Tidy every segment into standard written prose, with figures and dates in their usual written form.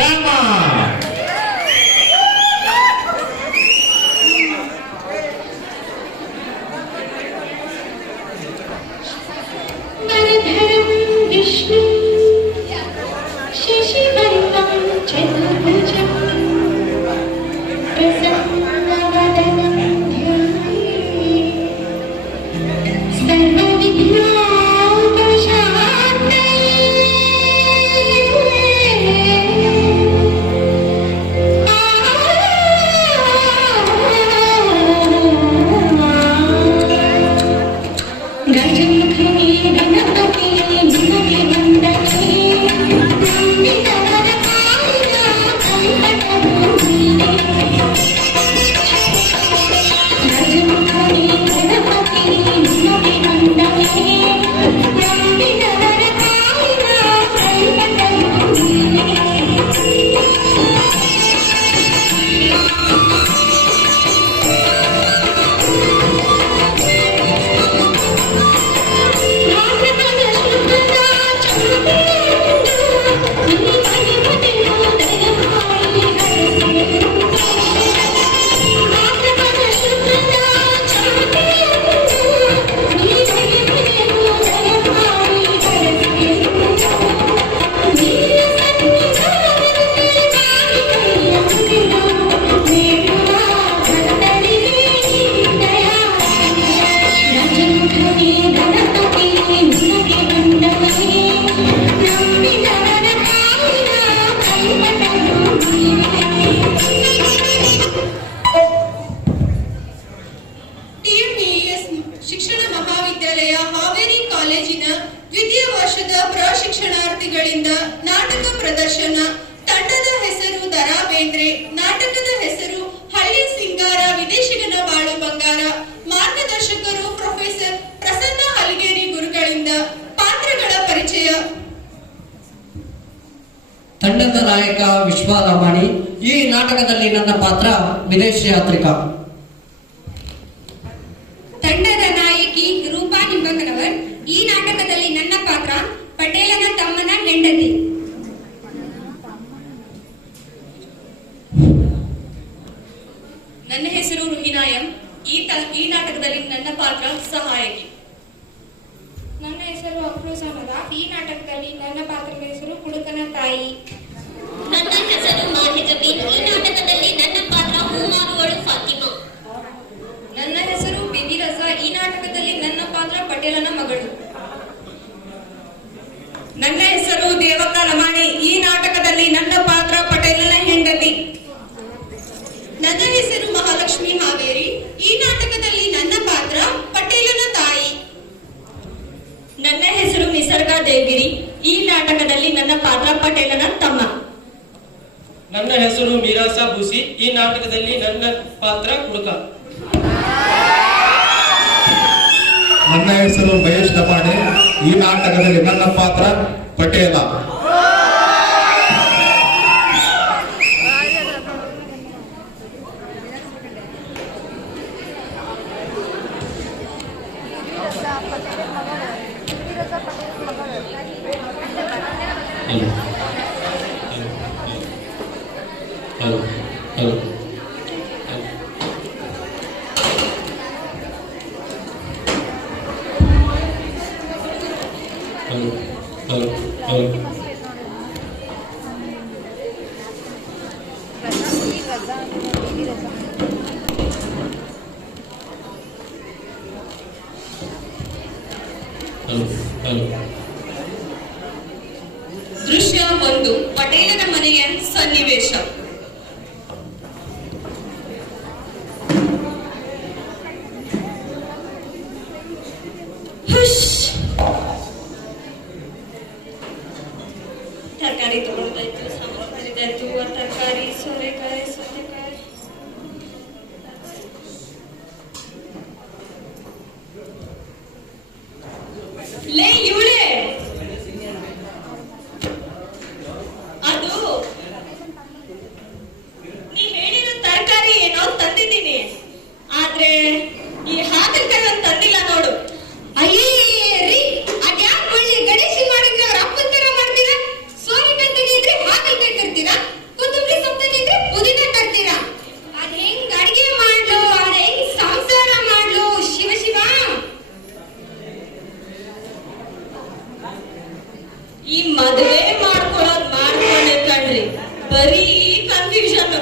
ಶ್ಯಾಮ. ವಿಷ್ಣು ಶಶಿವರ್ಣಂ ಚತುರ್ಭುಜಂ ಪ್ರಸನ್ನವದನಂ ಧ್ಯಾಯೇ ಸರ್ವವಿಘ್ನೋಪಶಾಂತಯೇ. ಗಜಮುಖನೇ ಗಣಪತಿಯೇ ನಿನಗೆ ವಂದನೆ. ನಂಬಿದವರ ಕಾಯುವ ಸಂಕಟವು ನೀನೇ. ಗಜಮುಖನೇ ಗಣಪತಿಯೇ ನಿನಗೆ ವಂದನೆ. ನಂಬಿದವರ ಕಾಯುವ ಸಂಕಟವು ನೀನೇ. ಭಾರತದ ಶುದ್ಧದ ಚಂದ್ರಬಿಂದು ನೀ ಮಹಿಮತೆಯು ದಯಮಾಡಿ ಹರಸು. ಭಾರತದ ಶುದ್ಧದ ಚಂದ್ರಬಿಂದು ನೀ ಮಹಿಮತೆಯು ದಯಮಾಡಿ ಹರಸು. ನೀರ ಸನ್ನಿಧಾನದಲ್ಲಿ ಬಾಳಿಕೆಯ ಮುಗಿಲು ಬೇಡುವ ಭಕ್ತರಿಗೆ ದಯಾ. ಗಜಮುಖನೇ ಗಣಪತಿಯೇ ನಿನಗೆ ವಂದನೆ. ನಂಬಿದವರ ಕಾಯುವ ಸಂಕಟವು ನೀನೇ. ಟಿಎಂಇಎಸ್ ಶಿಕ್ಷಣ ಮಹಾವಿದ್ಯಾಲಯ ಹಾವೇರಿ ಕಾಲೇಜಿನ ದ್ವಿತೀಯ ವರ್ಷದ ಪ್ರಶಿಕ್ಷಣಾರ್ಥಿಗಳಿಂದ ನಾಟಕ ಪ್ರದರ್ಶನ. ತಂಡದ ಹೆಸರು ದರಾ ಬೇಂದ್ರೆ, ನಾಟಕದ ಹೆಸರು ಹಳ್ಳಿ ಸಿಂಗಾರ ವಿದೇಶಿಗನ ಬಾಳು ಬಂಗಾರ. ಮಾರ್ಗದರ್ಶಕರು ಪ್ರೊಫೆಸರ್ ಪ್ರಸನ್ನ ಹಲಗೇರಿ ಗುರುಗಳಿಂದ. ಪಾತ್ರಗಳ ಪರಿಚಯ. ತಂಡದ ನಾಯಕ ವಿಶ್ವ ಲಮಾಣಿ. ಈ ನಾಟಕದಲ್ಲಿ ನನ್ನ ಪಾತ್ರ ವಿದೇಶಿ ಯಾತ್ರಿಕ. ತಂಡದ ನಾಯಕಿ ರೂಪಾ ನಿಂಬಕನವರ್. ಈ ನಾಟಕದಲ್ಲಿ ನನ್ನ ಪಾತ್ರ ಪಟೇಲನ ತಮ್ಮನ ಹೆಂಡತಿ. ನನ್ನ ಹೆಸರು ರುಹಿನಾ ಎಂ. ಈ ನಾಟಕದಲ್ಲಿ ನನ್ನ ಪಾತ್ರ ಸಹಾಯಕಿ. ನನ್ನ ಹೆಸರು ಅಫ್ರೋಜ್ ಅಹಮದ. ಈ ನಾಟಕದಲ್ಲಿ ನನ್ನ ಪಾತ್ರದ ಹೆಸರು ಕುಡುಕನ ತಾಯಿ. ನನ್ನ ಹೆಸರು ಮಾಹಿಜಬೀನ್. ಈ ನಾಟಕದಲ್ಲಿ ನನ್ನ ಪಾತ್ರ ಹೂಮಾಗುವಳು ಫಾತಿಮಾ. ನನ್ನ ಹೆಸರು ಬಿಬಿ ರಜಾ. ಈ ನಾಟಕದಲ್ಲಿ ನನ್ನ ಪಾತ್ರ ಪಟೇಲನ ಮಗಳು. ನನ್ನ ಹೆಸರು ದೇವಕ್ಕ ಲಮಾಣಿ. ಈ ನಾಟಕದಲ್ಲಿ ನನ್ನ ಪಾತ್ರ ಪಟೇಲನ ಹೆಂಡತಿ. ನನ್ನ ಹೆಸರು ಮಹಾಲಕ್ಷ್ಮಿ ಹಾವೇರಿ. ಈ ನಾಟಕದಲ್ಲಿ ನನ್ನ ಪಾತ್ರ ಪಟೇಲನ ತಾಯಿ. ನನ್ನ ಹೆಸರು ನಿಸರ್ಗ ದೇವಗಿರಿ. ಈ ನಾಟಕದಲ್ಲಿ ನನ್ನ ಪಾತ್ರ ಪಟೇಲನ ತಮ್ಮ. ನನ್ನ ಹೆಸರು ಮೀರಾಸಾ ಬೂಸಿ. ಈ ನಾಟಕದಲ್ಲಿ ನನ್ನ ಪಾತ್ರ ಕುಡುಕ. ನನ್ನ ಹೆಸರು ಮಹೇಶ್ ದಮಾಣೆ. ಈ ನಾಟಕದಲ್ಲಿ ನನ್ನ ಪಾತ್ರ ಪಟೇಲ. ದೃಶ್ಯ 1. ಪಟೇಲನ ಮನೆಯ ಸನ್ನಿವೇಶ. ತರಕಾರಿ ತಗೊಳ್ತಾಯ್ತು, ಸಾಂಬಾರಿದಾಯ್ತು, ತರಕಾರಿ, ಸೋರೆಕಾಯಿ, ಸೌತೆಕಾಯಿ. ಲೇ ಇವಳೆ, ಅದು ಬರೀ ಕನ್ಫ್ಯೂಷನ್.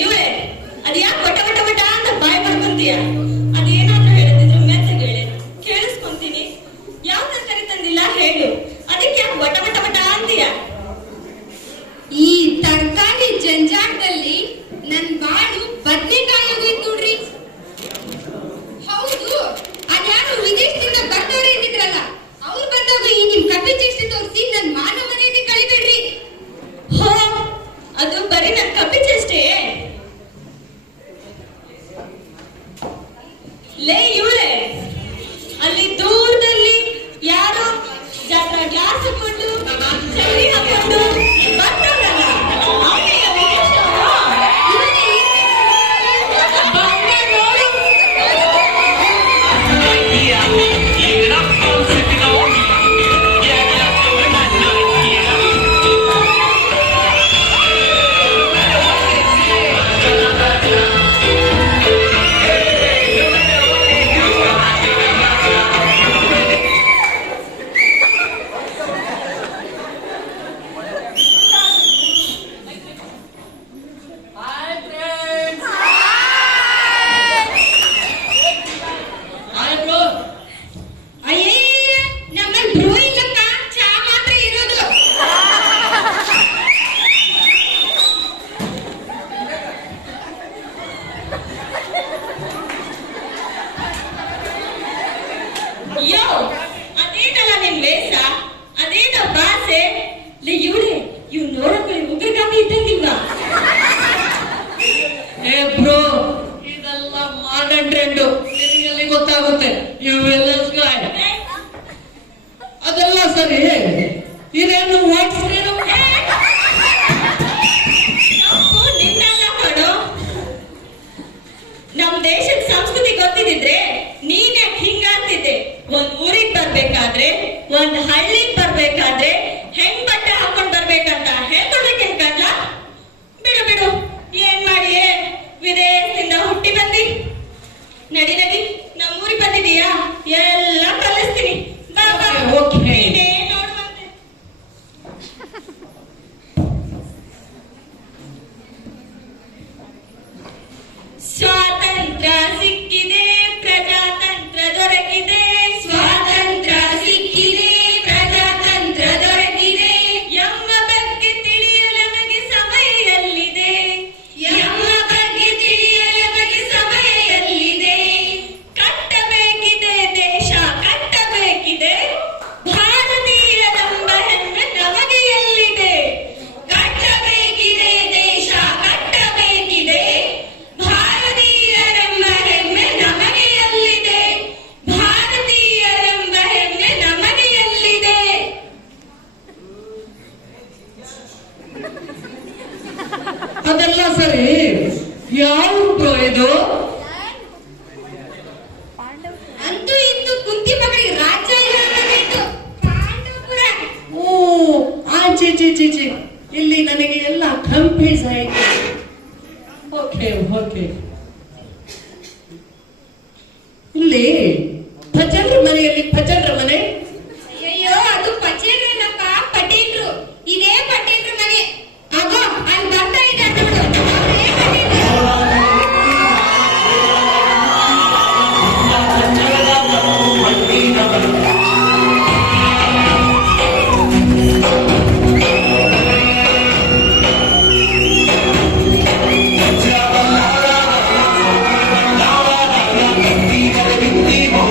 ಇವಳೆ ಅದ್ಯಾಕೆ ವಟ ವಟ ವಟ ಅಂತ ಬಾಯ್ ಮಾಡ್ಕೊಂತೀಯ? ಅದೇನಾದ್ರೂ ಹೇಳದಿದ್ರು ಮೆತ್ತಗೆ ಹೇಳಿ ಕೇಳಿಸ್ಕೊಂತೀನಿ. ಯಾವ ತರಕಾರಿ ತಂದಿಲ್ಲ ಹೇಳು, ಅದಕ್ಕೆ ಯಾಕೆ ವಟ ವಟ ವಟ ಅಂತೀಯ? ಈ ತರಕಾರಿ ಜಂಜಾಟದಲ್ಲಿ ನನ್ ಬಾಳು ಬದ್ನೆಕಾಯಿ ಹೋಗಿದ್ ನೋಡ್ರಿ. ಹೌದು, ಅದ್ಯಾರು ವಿದೇಶದಿಂದ ಬರ್ದವ್ರೆ ಇದ್ದಿದ್ರಲ್ಲ, ಅವ್ರು ಬಂದಾಗ ಈ ನಿಮ್ ಕಪ್ಪಿ ಚೇಷ್ಟೆ ತೋರಿಸಿ ನನ್ ಮಾನ ಮನೆಯಲ್ಲಿ ಕಳಿಬೇಡ್ರಿ. ಹೋ, ಅದು ಬರೀ ನನ್ ಕಪ್ಪಿ ಚೇಷ್ಟೆ. ಲೇ ಇವಳೆ, ಅಲ್ಲಿ ದೂರದಲ್ಲಿ ಯಾರೋ ಜಾತ್ರಾ ಗ್ಲಾಸ್ ಹಾಕೊಂಡು ಚಳಿ ಹಾಕೊಂಡು ಬರ್ತಾರಲ್ಲ, ಅವನೇ ಯೋ, ಅದೇನಲ್ಲ ನಿನ್ ವೇಷ, ಅದೇನ ಭಾಷೆ. ಇವಳೆ ಇವ್ ನೋಡಕ್ಕೆ ಉಗ್ರಗಾಮಿ ಇದ್ದಂಗಿಲ್ವಾ? ಏ ಬ್ರೋ, ಇದೆಲ್ಲ ಮಾಡರ್ನ್ ಟ್ರೆಂಡ್, ನಿನಗೆಲ್ಲಿ ಗೊತ್ತಾಗುತ್ತೆ? ಇವೆಲ್ಲ ಅದೆಲ್ಲ ಸರಿ, ಇದೇನು ವಾಟ್ಸ್ ನಿನ್ನೆಲ್ಲ ಕೊಡು. ನಮ್ ದೇಶದ ಸಂಸ್ಕೃತಿ ಗೊತ್ತಿದ್ರೆ ನೀನ್ ಯಾಕೆ ಹಿಂಗಾಗ್ತಿದ್ದೆ? ಒಂದ್ ಊರಿಗೆ ಬರ್ಬೇಕಾದ್ರೆ, ಒಂದ್ ಹಳ್ಳಿಗೆ ಬರ್ಬೇಕಾದ್ರೆ ಹೆಂಗ್ ಬಟ್ಟೆ ಹಾಕೊಂಡ್ ಬರ್ಬೇಕಂತ ಹೇಳ್ಕೊಡ್ಬೇಕಂತ. ಬಿಡು ಬಿಡು, ಏನ್ ಮಾಡಿ ವಿದೇಶದಿಂದ ಹುಟ್ಟಿ ಬಂದಿ. ನಡಿ ನಡಿ, ನಮ್ಮೂರಿಗೆ ಬಂದಿದೀಯಾ, ಎಲ್ಲ ಕಲಿಸ್ತೀನಿ. ಬಾ ಬಾ, ನೀನೇ ನೋಡುವಂತೆ. ಸ್ವಾತಂತ್ರ್ಯ ಸಿಕ್ಕಿದೆ, ಪ್ರಜಾತಂತ್ರ ದೊರಕಿದೆ. ಸ್ವಾತಂತ್ರ್ಯ ಸಿಕ್ಕಿದೆ, ಪ್ರಜಾತಂತ್ರ ದೊರಕಿದೆ. ಎಂಬ ಬಗ್ಗೆ ತಿಳಿಯಲು ನಮಗೆ ಸಮಯ ಎಲ್ಲಿದೆ? ಎಂಬ ಬಗ್ಗೆ ತಿಳಿಯಲು ನಮಗೆ ಸಮಯ ಎಲ್ಲಿದೆ? ಕಟ್ಟಬೇಕಿದೆ ದೇಶ, ಕಟ್ಟಬೇಕಿದೆ. ಭಾರತೀಯರೆಂಬ ಹೆಮ್ಮೆ ನಮಗೆ ಎಲ್ಲಿದೆ? ಕಟ್ಟಬೇಕಿದೆ ದೇಶ, ಕಟ್ಟಬೇಕಿದೆ. ಭಾರತೀಯರೆಂಬ ಹೆಮ್ಮೆ ನಮಗೆ ಎಲ್ಲಿದೆ? ಭಾರತೀಯರೆಂಬ ಹೆಮ್ಮೆ ನಮಗೆ ಎಲ್ಲಿದೆ? ಅದೆಲ್ಲ ಸರಿ, ಯಾವ ಬ್ರೋ ಇದು? ಅಂತೂ ಇಂದು ಕುಂತಿ ಮಗಳಿಗೆ ರಾಜ್ಯ ಇರಬೇಕು, ಪಾಂಡವಪುರ. ಓ, ಆಚೆ ಚಿ ಚಿ ಚಿ, ಇಲ್ಲಿ ನನಗೆ ಎಲ್ಲ ಕನ್ಫ್ಯೂಸ್ ಆಯ್ತು. ಓಕೆ ಓಕೆ, ಇಲ್ಲಿ ಭಜನ್ರ ಮನೆಯಲ್ಲಿ ಭಜನ್ರ ಮನೆ. ಅಯ್ಯಯ್ಯೋ, ಅದು ಪಚೇಂದ್ರನಪ್ಪ, ಪಟೇಲ್ರು. ಇದೇ ಪಟೇಲ್ರ ಮನೆ. ಆಗೋ ಅಲ್ಲಿ ಬರ್ತಾ ಇದೆ ನೋಡು, ಅವರೇ ಪಟೇಲ್ರು. Viva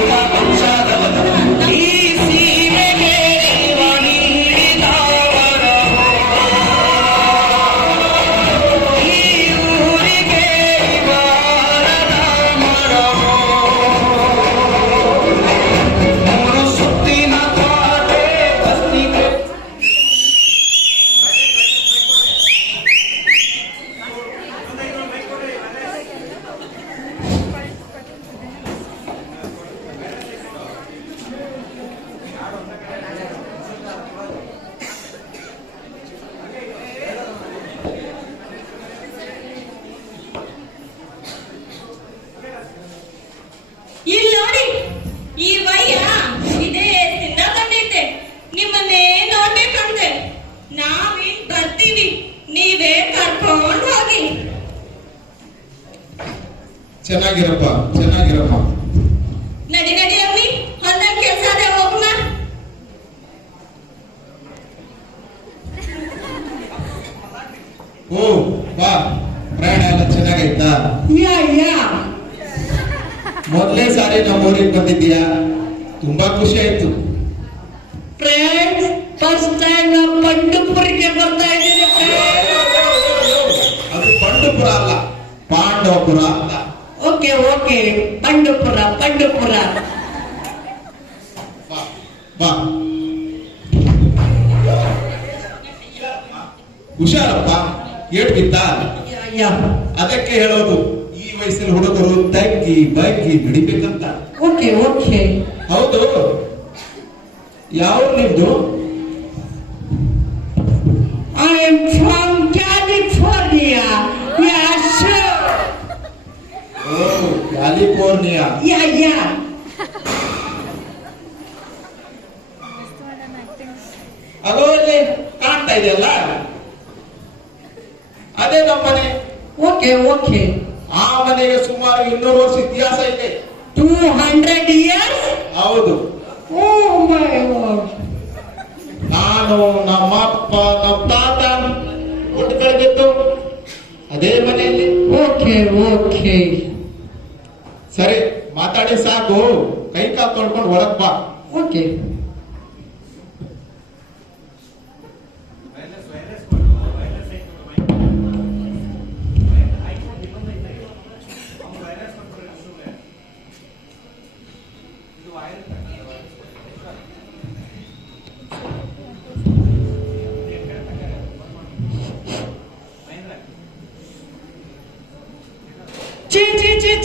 ನಾವಿನ್ ಬರ್ತೀವಿ, ನೀವೇ ಕರ್ಕೊಂಡು ಹೋಗಿ. ಚೆನ್ನಾಗಿರಪ್ಪ ಚೆನ್ನಾಗಿರಪ್ಪ. ನಡಿ ನಡಿ ಅಮ್ಮಿ, ಹೊಲ್ದಲ್ಲಿ ಕೆಲಸ ಅದೇ ಹೋಗುಮ. ಓ ಬಾ, ಪ್ರಯಾಣ ಎಲ್ಲ ಚೆನ್ನಾಗೈತಾ? ಯಾ ಮೊದಲೇ ಸಾರಿ ನಮ್ಮ ಊರಿಗೆ ಬಂದಿದ್ದೀಯಾ, ತುಂಬಾ ಖುಷಿ ಆಯ್ತು. ಫ್ರೆಂಡ್ಸ್, ಫಸ್ಟ್ ಟೈಮ್ ನಾವು ಪಂಡುಪುರಿಗೆ ಬರ್ತಾ ಇದ್ದೀವಿ. ಅದು ಪಂಡುಪುರ ಅಲ್ಲ, ಪಾಂಡವಪುರ ಅಂತ. Okay okay, Pandupura Pandupura. ಬಾ ಬಾ. ಹುಷಾರಪ್ಪ, ಏಟ್ ಬಿತ್ತಾ? ಯಾ ಅದಕ್ಕೆ ಹೇಳೋದು, ಈ ವಯಸ್ಸಿನ ಹುಡುಗರು ತಗ್ಗಿ ಬಗ್ಗಿ ನಡಿಬೇಕಂತ. Okay okay. ಹೌದು, ಯಾವ ನಿಮ್ದು? I am from California. Yeah sure. Oh, California. Yeah ಅದು ಅಲ್ಲಿ ಕಾಣ್ತಾ ಇದೆಯಲ್ಲ, ಅದೇ ನಮ್ಮನೆ. Okay okay. ಆ ಮನೆಗೆ ಸುಮಾರು 200 ವರ್ಷ ಇತಿಹಾಸ ಇದೆ. 200 years. ಹೌದು. ಓ ಮೈ ಗಾಡ್. ನಾನು, ನಮ್ಮಪ್ಪ, ನಮ್ಮ ತಾತ ಹುಟ್ಟು ಬೆಳೆದಿದ್ದು ಅದೇ ಮನೆಯಲ್ಲಿ. Okay okay. ಸರಿ, ಮಾತಾಡಿ ಸಾಕು, ಕೈ ಕಾಲು ತೊಳ್ಕೊಂಡು ಹೊರಗ್ ಬಾ. ಓಕೆ.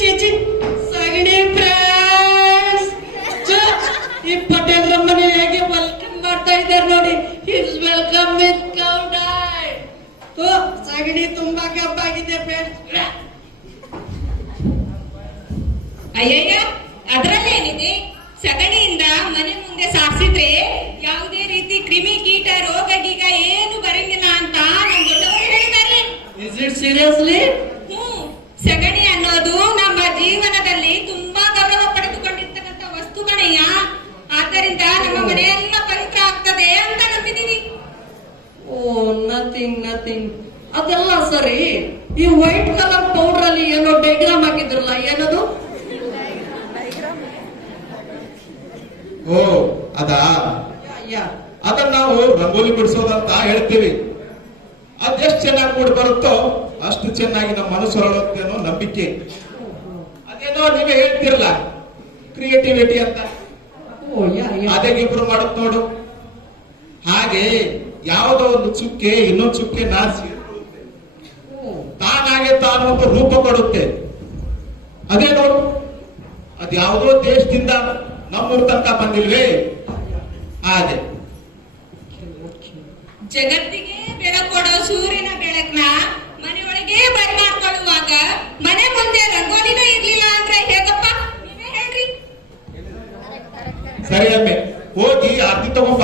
ಚಿ ಸಗಣಿ ಫ್ರೆಂಡ್ಸ್, ಈ ಪಟೇಲ್ ರಮ್ಮನೆ ಹೇಗೆ ವೆಲ್ಕಮ್ ಮಾಡ್ತಾ ಇದ್ದಾರೆ ನೋಡಿ. ಇಟ್ಸ್ ವೆಲ್ಕಮ್ ವಿತ್ ಕೌಡಾಯ್. ಸಗಣಿ ತುಂಬಾ ಕಪ್ಪಾಗಿದೆ ಫ್ರೆಂಡ್ಸ್. ಅಯ್ಯಯ್ಯ, ಅದರಲ್ಲೇನಿದೆ? ಸಗಣಿಯಿಂದ ಮನೆ ಮುಂದೆ ಸಾರಿಸಿದ್ರೆ ಯಾವುದೇ ರೀತಿ ಕ್ರಿಮಿ ಕೀಟ ರೋಗ ಗೀಗ ಏನು ಬರಂಗಿಲ್ಲ ಅಂತ ನಮ್ಮ ದೊಡ್ಡವರು ಹೇಳಿದ್ದಾರೆ. Is it seriously? ಸಗಣಿ ಅನ್ನೋದು ನಮ್ಮ ಜೀವನದಲ್ಲಿ ತುಂಬಾ ಗೌರವ ಪಡೆದುಕೊಂಡಿರ್ತಕ್ಕಂಥ ವಸ್ತು ಕಣಯ್ಯ. ಆದ್ದರಿಂದ ನಮ್ಮ ಮನೆಯೆಲ್ಲ ಪವಿತ್ರ ಆಗ್ತದೆ ಅಂತ ನಂಬಿದೀವಿ. ಓ ನಥಿಂಗ್. ಅದೆಲ್ಲ ಸರಿ. ಈ ವೈಟ್ ಕಲರ್ ಪೌಡರ್ ಅಲ್ಲಿ ಏನೋ ಡೈಗ್ರಾಮ್ ಹಾಕಿದ್ರಲ್ಲ, ಏನದು? ಓ ಅದಾ? ಅದನ್ನ ನಾವು ರಂಗೋಲಿ ಬಿಡಿಸೋದಂತ ಹೇಳ್ತೀವಿ. ಅದೆಷ್ಟು ಚೆನ್ನಾಗಿ ಮೂಡಿ ಬರುತ್ತೋ ಅಷ್ಟು ಚೆನ್ನಾಗಿ ನಮ್ಮ ಮನಸ್ಸು ಹೊರಡುತ್ತೆ ಅನ್ನೋ ನಂಬಿಕೆ. ಅದೇನೋ ನೀವೇ ಹೇಳ್ತಿರಲ್ಲ, ಕ್ರಿಯೇಟಿವಿಟಿ ಅಂತ. ಅದೇ ಇಂಪ್ರೂವ್ ಮಾಡುತ್ತೆ ನೋಡು. ಹಾಗೆ ಯಾವುದೋ ಒಂದು ಚುಕ್ಕೆ ಇನ್ನೊಂದು ಚುಕ್ಕೆ ನಾರಿಸಿ ತಾನಾಗೆ ತಾನು ಒಂದು ರೂಪ ಕೊಡುತ್ತೆ. ಅದೇ ನೋಡು, ಅದ್ಯಾವುದೋ ದೇಶದಿಂದ ನಮ್ಮೂರ್ ತನಕ ಬಂದಿಲ್ವೇ ಹಾಗೆ. ಜಗತ್ತಿಗೆ ಬೆಳಕೊಡೋ ಸೂರ್ಯನ ಬೆಳಕನ್ನ ಮನೆಯೊಳಗೆ ಬರಮಾಡ್ಕೊಳ್ಳುವಾಗ ಮನೆ ಮುಂದೆ ರಂಗೋಲಿನ ಇರ್ಲಿಲ್ಲ ಅಂದ್ರೆ ಹೇಗಪ್ಪ? ನೀವೇ ಹೇಳ್ರಿ. ಸರಿ ಅಮ್ಮೆ, ಹೋಗಿ ಆರತಿ ತಗೊಂಬ.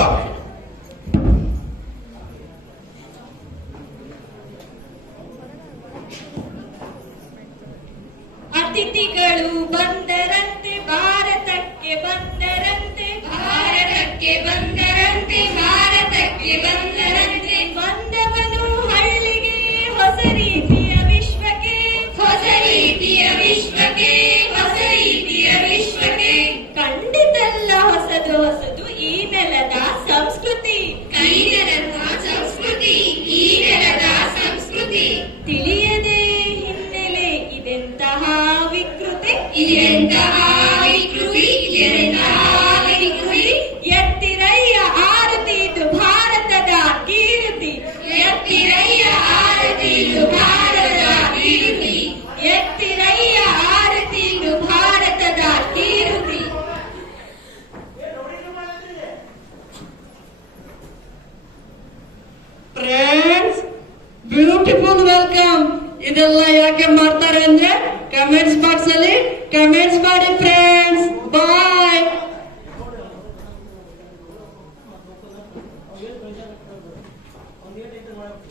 ಅತಿಥಿಗಳು ಬಂದರಂತೆ ಭಾರತಕ್ಕೆ ಬಂದರಂತೆ, ಭಾರತಕ್ಕೆ ಬಂದರಂತೆ, ಭಾರತಕ್ಕೆ ಬಂದರಂತೆ. ಬಂದವನು ಹಳ್ಳಿಗೆ ಹೊಸ ರೀತಿಯ ವಿಶ್ವಕ್ಕೆ, ಹೊಸ ರೀತಿಯ ವಿಶ್ವಕ್ಕೆ, ಹೊಸ ರೀತಿಯ ವಿಶ್ವಕ್ಕೆ. ಖಂಡಿತಲ್ಲ ಹೊಸದು ಹೊಸದು ಈ ನೆಲದ ಸಂಸ್ಕೃತಿ, ಈ ನೆಲದ ಸಂಸ್ಕೃತಿ, ಈ ನೆಲದ ಸಂಸ್ಕೃತಿ. ತಿಳಿಯದೆ ಹಿನ್ನೆಲೆ ಇದೆಂತಹ ವಿಕೃತಿ, ಇದೆಂತಹ ವಿಕೃತಿ, ಇದೆಂತಹ ವಿಕೃತಿ. ಎತ್ತಿರಯ್ಯ ಆರತಿ ಇದು ಭಾರತದ ಕೀರ್ತಿ, ಎತ್ತಿರಯ್ಯ ಆರತಿ ಇದು ಭಾರತದ ಕೀರ್ತಿ, ಎತ್ತಿರಯ್ಯ ಆರತಿ ಇದು ಭಾರತದ ಕೀರ್ತಿ. Friends, beautiful welcome. ಇದೆಲ್ಲ ಯಾಕೆ ಮಾಡ್ತಾರೆ ಅಂದ್ರೆ ಕಮೆಂಟ್ಸ್ ಬಾಕ್ಸ್ ಅಲ್ಲಿ ಕಮೆಂಟ್ಸ್ ಮಾಡಿ ಫ್ರೆಂಡ್ಸ್. ಬಾಯ್.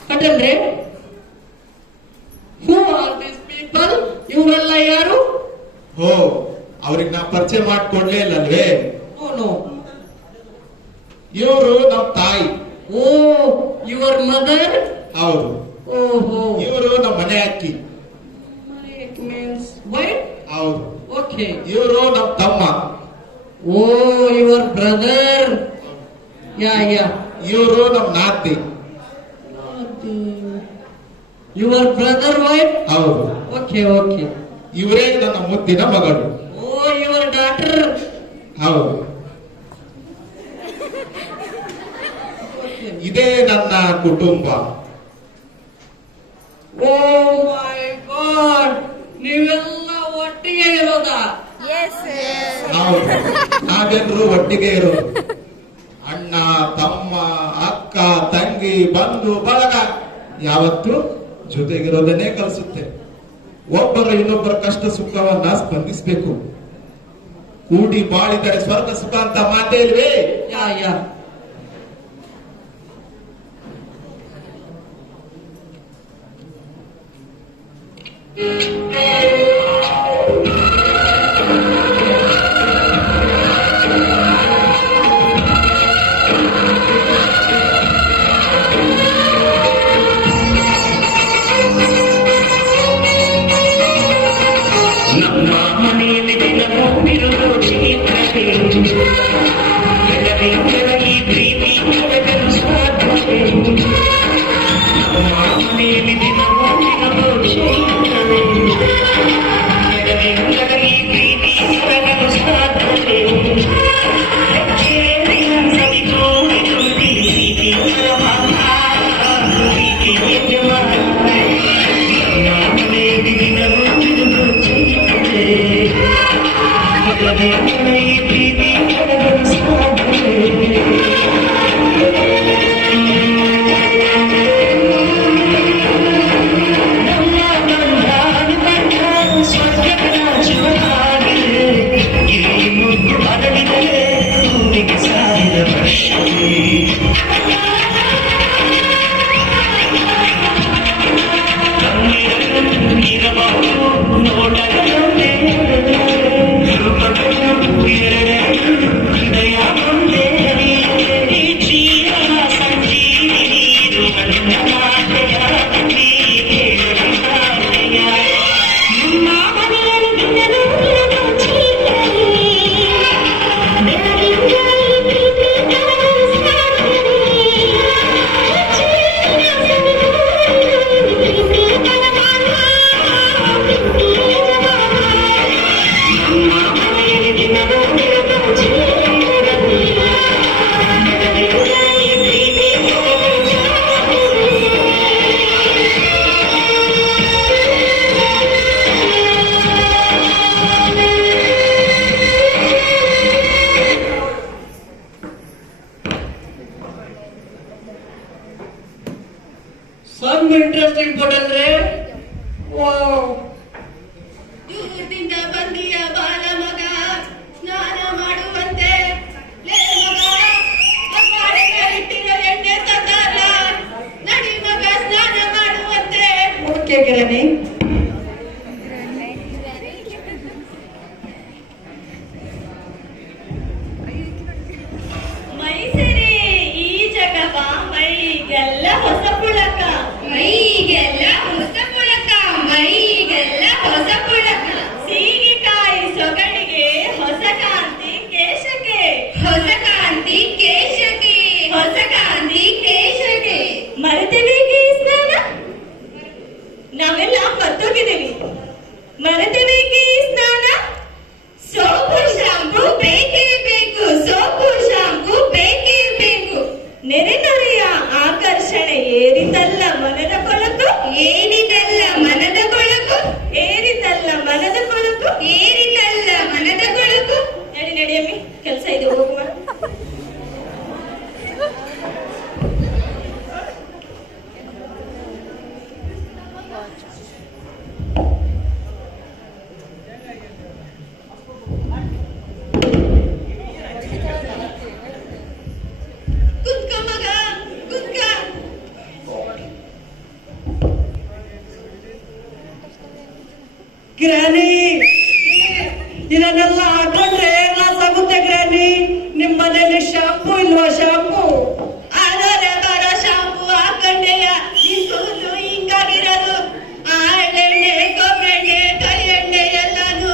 ಪಟೇಲ್ರೆ, ಹೂ ಆರ್ ದಿಸ್ ಪೀಪಲ್? ಇವರೆಲ್ಲ ಯಾರು? ಹೋ, ಅವ್ರಿಗೆ ನಾ ಪರಿಚಯ ಮಾಡ್ಕೊಡ್ಲೇ ಇಲ್ಲಲ್ವೇ? ನೋ. ಇವರು ನಮ್ ತಾಯಿ. Oh, your mother? ಹೌದು. ಓಹೋ. ಇವರು ನಮ್ಮ ಮನೆ ಅಕ್ಕಿ. Means wife? ಹೌದು. ಓಕೆ. ಇವರು ನಮ್ ತಮ್ಮ. Oh, your brother? ಯಾ. ಇವರು ನಮ್ ನಾತಿ. Your brother wife? ಹೌದು. ಓಕೆ. ಇವರೇ ನನ್ನ ಮುದ್ದಿನ ಮಗಳು. Oh, your daughter? ಹೌದು. ಇದೇ ನನ್ನ ಕುಟುಂಬ. ಓ ಮೈ ಗಾಡ್, ನೀವೆಲ್ಲ ಒಟ್ಟಿಗೆ ಇರೋದಾ? ಹೌದು, ನಾವೆಲ್ಲರೂ ಒಟ್ಟಿಗೆ ಇರೋದು. ಅಣ್ಣ, ತಮ್ಮ, ಅಕ್ಕ, ತಂಗಿ, ಬಂಧು ಬಳಗ ಯಾವತ್ತೂ ಜೊತೆಗಿರೋದನ್ನೇ ಕಲಿಸುತ್ತೆ. ಒಬ್ಬರು ಇನ್ನೊಬ್ಬರ ಕಷ್ಟ ಸುಖವನ್ನ ಸ್ಪಂದಿಸಬೇಕು. ಕೂಡಿ ಬಾಳಿದರೆ ಸ್ವರ್ಗ ಸುಖ ಅಂತ ಮಾತೇ ಇಲ್ವೇ? ಯಾ. ನಮ್ಮ ಮನೆಯಲ್ಲಿ ದಿನ ಹೋಗಿರುವುದು ಬೆಳಗ್ಗೆ ಪ್ರೀತಿ ಬೆಳಗಲು ಸಾಧ್ಯವೇ? ನಮ್ಮ ಮನೆಯಲ್ಲಿ ದಿನ ಹೋಗಿರುವುದು ಬೆಳಗ್ಗೆ ಪ್ರೀತಿ ಬೆಳಗಲು ಸಾಧ್ಯವೇ? ಸಮ್ ಇಂಟ್ರೆಸ್ಟಿಂಗ್ ಪಟೇಲ್ರೆ. ದೂರದಿಂದ ಬಂದಿಯ ಬಾಲ ಮಗ, ಸ್ನಾನ ಮಾಡುವಂತೆ. ಲೇ ಮಗ, ಅಕ್ಕಾಡಿಗೆ ಇಟ್ಟಿರೋ ಎಣ್ಣೆ ತಂದಲ್ಲ, ನಡಿ ಮಗ ಸ್ನಾನ ಮಾಡುವಂತೆ. ಓಕೆ ಕಿರಣಿ. ಮೈಸರಿ ಈ ಜಗವ ಮೈಗೆಲ್ಲ ಹೊಸ ಪುಳಕ, ಮೈಗೆಲ್ಲ ಹೊಸ ಪುಳಕ, ಮೈಗೆಲ್ಲ ಹೊಸ ಪುಳಕ. ಸೀಗಿಕಾಯಿ ಸೊಗಡಿಗೆ ಹೊಸ ಕಾಂತಿ ಕೇಶಕ್ಕೆ, ಹೊಸ ಕಾಂತಿ ಕೇಶಕ್ಕೆ, ಹೊಸ ಕಾಂತಿ ಕೇಶಕ್ಕೆ. ಮರೆತೇವೆ ಸ್ನಾನ, ನಾವೆಲ್ಲ ಮರ್ತೋಗಿದ್ದೀವಿ. ಮರೆತೇವೆ ಸ್ನಾನ. ಸೋಪು ಶಾಂಪು ಬೇಕೇ ಬೇಕು, ಸೋಪು ಶಾಂಪು ಬೇಕೇ ಬೇಕು. ನೆರೆ ನುಡಿಯ ಆಕರ್ಷಣೆ ಏರಿತಲ್ಲ ಮನದ ಕೊಳಕು, ಏರಿತಲ್ಲ ಮನದ ಕೊಳಕು, ಏರಿತಲ್ಲ ಮನದ ಕೊಳಕು, ಏರಿತಲ್ಲ ಮನದ ಕೊಳಕು. ನಡಿಯಮ್ಮಿ, ಕೆಲಸ ಇದೆ, ಹೋಗುವ. ಕುತ್ಕ ಮಗ, ಕುತ್ಕ. ಇದನ್ನೆಲ್ಲ ಹಾಕೊಂಡ್ರೆ ಲಾಸ್ ಆಗುತ್ತೆ ಗ್ರಾನಿ. ನಿಮ್ ಮನೇಲಿ ಶಾಂಪೂ ಇಲ್ವಾ? ಶಾಂಪೂ ಆದರೆ ಬರೋ ಶಾಂಪು ಹಾಕೊಂಡೆಯ ನಿನ್ ಕೂದಲು ಹಿಂಗಾಗಿರೋದು. ಆ ಎಣ್ಣೆ ಕೊಬ್ಬೆಣ್ಣೆ ಕೈ ಎಣ್ಣೆ ಎಲ್ಲಾನು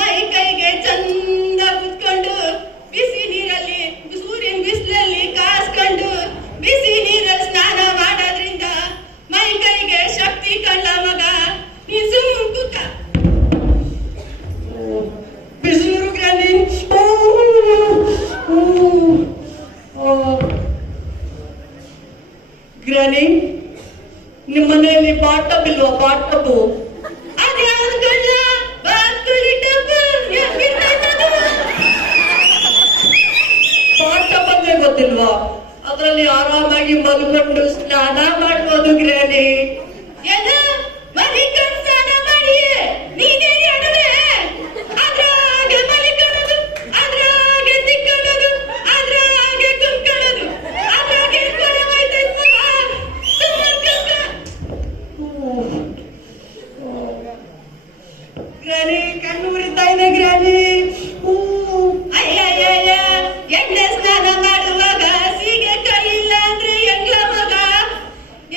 ಮೈ ಕೈಗೆ ಚಂದ ಕುತ್ಕೊಂಡು ಬಿಸಿ ನೀರಲ್ಲಿ ಸೂರ್ಯನ ಬಿಸಿಲಲ್ಲಿ ಕಾಸ್ಕೊಂಡು ಬಿಸಿ ನೀರಲ್ಲಿ ಸ್ನಾನ ಮಾಡೋದ್ರಿಂದ ಮೈ ಕೈಗೆ ಶಕ್ತಿ ಕಳ್ಳ ಮಗ. ನೀ ಸುಮ್ಮನೆ ಕೂತ ಬಿಸಿನೀರು ಗ್ರಾನಿ. ಗ್ರಾನಿ, ನಿಮ್ ಮನೆಯಲ್ಲಿ ಬಾಟಬ್ ಇಲ್ವಾ? ಬಾಟಬು ಅದ್ಯಾವ್ದು ಕಳ್ಳ ಬಾತ್ಕುಳಿ ಟಬ್ಬು ಹೆಂಗಿರ್ತೈತದು? ಬಾಟಬ್ ಅಂದ್ರೆ ಗೊತ್ತಿಲ್ವಾ? ಅದ್ರಲ್ಲಿ ಆರಾಮಾಗಿ ಮಲ್ಕೊಂಡು ಸ್ನಾನ ಮಾಡ್ಬೋದು ಗ್ರಾನಿ. ಏನು ಮಲಿಕನ್ ಸ್ನಾನ ಮಾಡಿಯೇ ನೀನೇ ಅಡವೆ ಅದ್ರಾಗೆ ಮಲಿಕೊಳ್ಳೋದು, ಅದ್ರಾಗೆ ತಿಕ್ಕೊಳ್ಳೋದು, ಅದ್ರಾಗೆ ಕುಂಕೊಳ್ಳೋದು, ಅದ್ರಾಗೆ ಕೊರವಾಯ್ತೈತ್ ಮಗ. ಸುಮ್ಮನೆ ಗ್ರಾನಿ, ಕಣ್ಣು ಉರಿತಾ ಇದೆ ಗ್ರಾನಿ. ಅಯ್ಯಯ್ಯಯ್ಯ, ಎಣ್ಣೆ ಸ್ನಾನ ಮಾಡುವಾಗ ಸೀಗೆಕಾಯಿ ಇಲ್ಲ ಅಂದ್ರೆ ಹೆಂಗ್ಲ ಮಗ?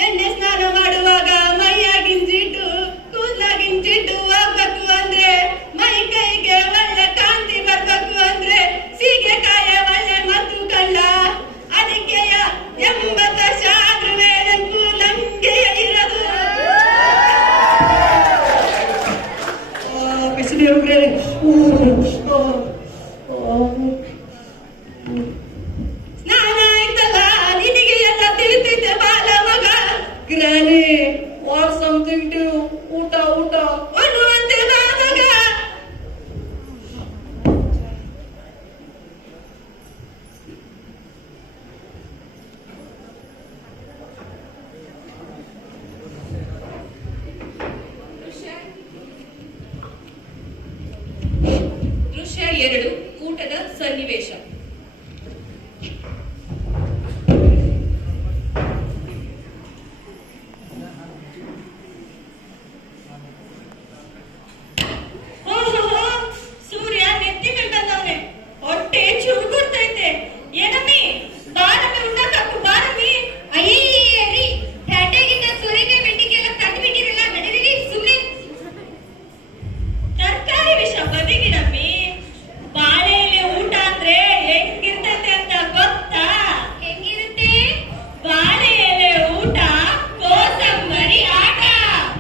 ಎಣ್ಣೆ ಸ್ನಾನ ಮಾಡುವಾಗ ಮೈಯಾಗಿನ ಜಿಡ್ಡು ಕೂದಲಾಗಿನ ಜಿಡ್ಡು ಹೋಗ್ಬೇಕು ಅಂದ್ರೆ, ಮೈ ಕೈಗೆ ಒಳ್ಳೆ ಕಾಂತಿ ಬರ್ಬೇಕು ಅಂದ್ರೆ ಸೀಗೆಕಾಯ ಒಳ್ಳೆ ಮದ್ದು ಕಳ್ಳ. ಅದಕ್ಕೆ 80 ವರ್ಷ ಆದ್ರೂ ನನ್ ಕೂದಲಂಗೆ ಇರೋದು. ಬಿಸಿನೀರು ಗ್ರಾನಿ. ಸ್ನಾನ ಆಯ್ತಲ್ಲ, ನಿನಗೆ ಎಲ್ಲ ತಿಳಿತೈತೆ ಬಾಲ ಮಗ. ಗ್ರಾನಿ, ವಾಟ್ ಸಮಥಿಂಗ್ ಟು ಊಟ ಊಟ. ಅನ್ನುವಂತೆ ಬಾ ಮಗ. ದೃಶ್ಯ 2 ಊಟದ ಸನ್ನಿವೇಶ. ಓಹೋ, ಸೂರ್ಯ ನೆತ್ತಿ ಮೇಲೆ ಬಂದವನೆ. ಹೊಟ್ಟೆ ಚೂರು ಕೊಡ್ತೈತೆ. ಏನಮ್ಮಿ ಬಾರಮ್ಮಿ ಉಣ್ಣಕ್ಕಾಕು ಬಾರಮ್ಮಿ. ಅಯ್ಯಯ್ಯರಿ, ಪ್ಯಾಟೆಗಿಂದ ಸೂರ್ಯಕಾಯಿ ಬೆಂಡಿಗೆಲ್ಲ ತಂದು ಬಿಟ್ಟಿರಲ್ಲ, ನಡೀರಿ ಸುಮ್ಮನೆ. ತರಕಾರಿ ವಿಷ ಬದಿಗಿಡಮ್ಮಿ. ಬಾಳೆ ಎಲೆ ಊಟ ಅಂದ್ರೆ ಹೆಂಗಿರ್ತೈತೆ ಅಂತ ಗೊತ್ತಾ? ಹೆಂಗಿರುತ್ತೆ? ಬಾಳೆ ಎಲೆ ಊಟ ಕೋಸಂಬರಿ ಆಟ,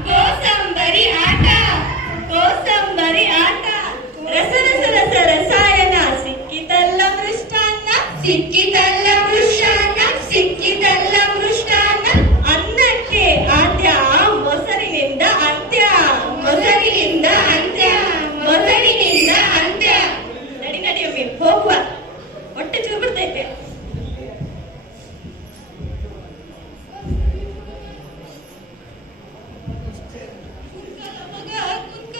ಕೋಸಂಬರಿ ಆಟ, ಕೋಸಂಬರಿ ಆಟ. ರಸ ರಸ ರಸ ರಸಾಯನ ಸಿಕ್ಕಿತಲ್ಲ ಮೃಷ್ಟಾನ್ನ, ಸಿಕ್ಕಿತಲ್ಲ ಮೃಷ್ಟಾನ್ನ, ಸಿಕ್ಕಿತಲ್ಲ ಮೃಷ್ಟಾನ್ನ. ಅನ್ನಕ್ಕೆ ಆದ್ಯ ಮೊಸರಿನಿಂದ ಅಂತ್ಯ, ಮೊಸರಿನಿಂದ ಅಂತ್ಯ, ಮೊಸರಿನಿಂದ ಅಂತ್ಯ. ನಡಿ ನಡಿಯಮ್ಮಿ ಹೋಗುವ, ಹೊಟ್ಟೆ ಚೂರು ಬಿಡ್ತೈತೆ. ಮಗ ಕುಂಕ.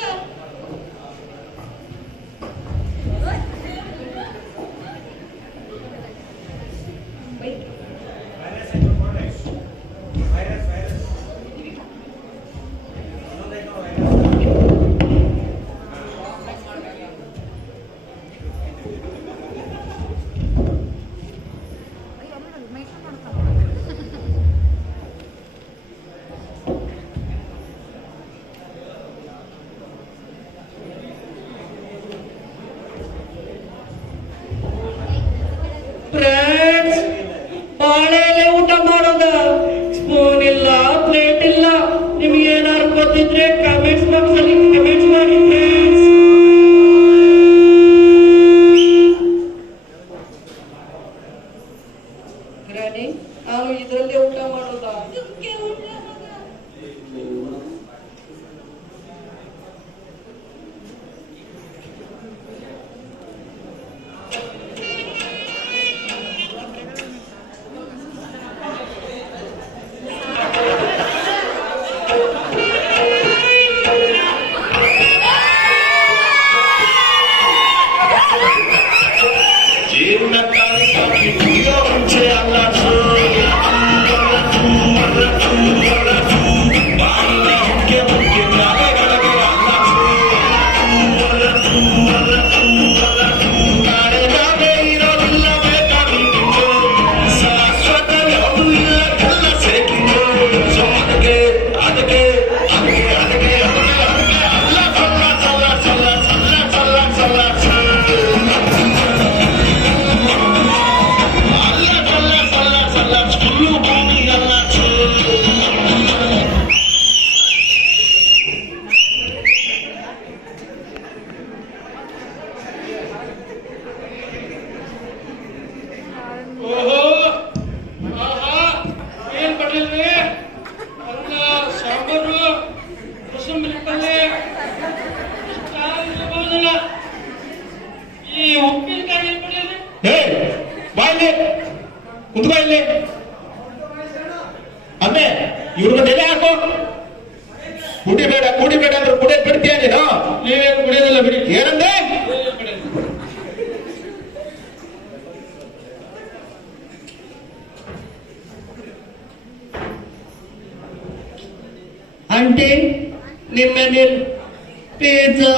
ಫ್ರೆಂಡ್ಸ್, ಬಾಳೆ ಎಲೆ ಊಟ ಮಾಡೋದ? ಸ್ಪೂನ್ ಇಲ್ಲ, ಪ್ಲೇಟ್ ಇಲ್ಲ. ನಿಮ್ಗೆ ಏನಾದ್ರು ಗೊತ್ತಿದ್ರೆ ಕಮೆಂಟ್ಸ್ ಬಾಕ್ಸ್ ಅಲ್ಲಿ ಕಮೆಂಟ್ಸ್ ಮಾಡಿ ಫ್ರೆಂಡ್ಸ್. ಗ್ರಾನಿ, ನಾನು ಇದರಲ್ಲೇ ಊಟ ಮಾಡೋದಾ? ಸುಮ್ಕೆ ಉಣ್ಣ ಮಗ. ಇವ್ರನ್ನ ನೆಲೆ ಹಾಕು. ಕುಡಿಬೇಡ ಕುಡಿಬೇಡ ಅಂದ್ರೆ ಕುಡಿಯೋದ್ ಬಿಡ್ತೀಯ ನೀನು? ನೀವೇನು ಕುಡಿಯೋದಿಲ್ಲ ಬಿಡಿ. ಏನಂದ್ರೆ ಆಂಟಿ ನಿಮ್ಮ ಮನೇಲಿ ಪಿಜ್ಜಾ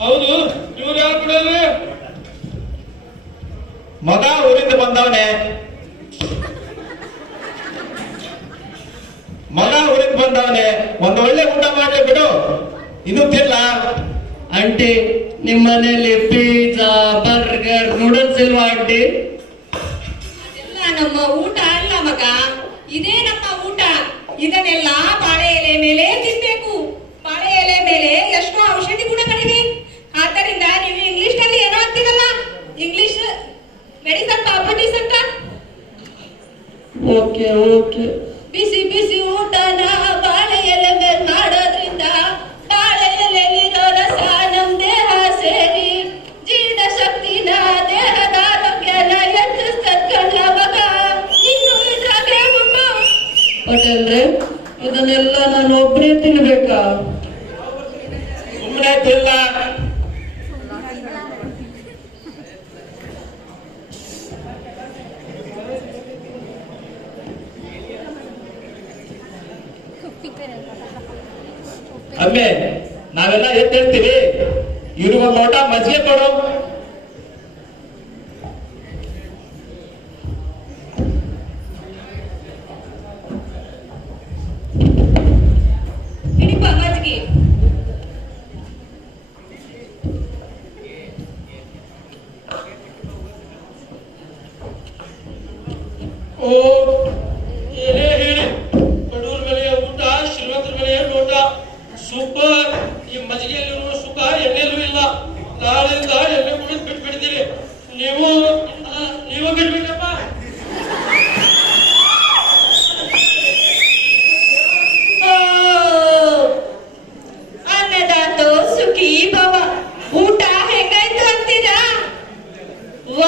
ಹೌದು, ಇವ್ರು ಯಾರು ಕುಡಿಯೋದು? ಮಗ ಊರಿಂದ ಬಂದವನೇ, ಒಂದು ಒಳ್ಳೆ ಊಟ ಮಾಡ್ಲಿ ಬಿಡು. ಇನ್ನು ತಿಲ್ಲ. ಆಂಟಿ ನಿಮ್ಮ ಮನೇಲಿ ಪಿಜ್ಜಾ ಬರ್ಗರ್ ನೂಡಲ್ಸ್ ಇಲ್ವಾ ಆಂಟಿ? ಅದೆಲ್ಲ ನಮ್ಮ ಊಟ ಅಲ್ಲ ಮಗ, ಇದೇ ನಮ್ಮ ಊಟ. ಇದನ್ನೆಲ್ಲ ಬಾಳೆ ಎಲೆ ಮೇಲೆ ತಿನ್ಬೇಕು. ಬಾಳೆ ಎಲೆ ಮೇಲೆ ಎಷ್ಟೋ ಔಷಧಿ ಗುಣಗಳಿವೆ. ಆದ್ದರಿಂದ ನೀವು ಇಂಗ್ಲಿಷ್ ನಲ್ಲಿ ಏನೋ ಅಂತೀರಲ್ಲ, ಇಂಗ್ಲಿಷ್ ಮೆಡಿಸನ್ ಪ್ರಾಪರ್ಟೀಸ್ ಅಂತ. Okay okay. ಬಿಸಿ ಬಿಸಿ ಊಟನ ಬಾಳೆ ಎಲೆ ಮೇಲೆ ಮಾಡೋದ್ರಿಂದ ಬಾಳೆ ಎಲೆಯಲ್ಲಿರೋ ರಸ ನಮ್ ದೇಹ ಸೇರಿ ಜೀರ್ಣ ಶಕ್ತಿನ ದೇಹದ ಆರೋಗ್ಯನ ಹೆಚ್ಚಿಸ್ತಕ್ಕಂಥ ಮಗ. ಇನ್ನು ಇದ್ರಾಗೆ ಪಟೇಲ್ರೆ ಇದನ್ನೆಲ್ಲ ನಾನು ಒಬ್ಬರೇ ತಿನ್ಬೇಕಾ? ಸುಮ್ಮನೆ ತಿಲ್ಲ. ಅಮ್ಮೆ ನಾವೆಲ್ಲ ಎದ್ದೇಳ್ತೀವಿ, ಇವ್ರಿಗೊಂದು ಲೋಟ ಮಜ್ಜಿಗೆ ಕೊಡು. ಹಿಡಿಪ ಮಜ್ಜಿಗೆ. ಓ ಏನೇ ಹೇಳಿ, ಬಡವ್ರ ಮನೆಯ ಊಟ, ಶ್ರೀಮಂತರ ಮನೆಯ ನೋಟ. ಸೂಪರ್. ಈ ಮಜ್ಜಿಗೆಯಲ್ಲಿರುವ ಸುಖ ಎಣ್ಣೆಲ್ಲೂ ಇಲ್ಲ. ನಾಳೆಯಿಂದ ಎಣ್ಣೆ ಕುಡಿದು ಬಿಟ್ಬಿಡ್ತೀರಿ. ನೀವು ಬಿಟ್ಬಿಡ್ರಪ್ಪ. ಅನ್ನದಾತೋ ಸುಖಿ ಭವ. ಊಟ ಹೆಂಗಾಯ್ತು ಅಂತೀರಾ?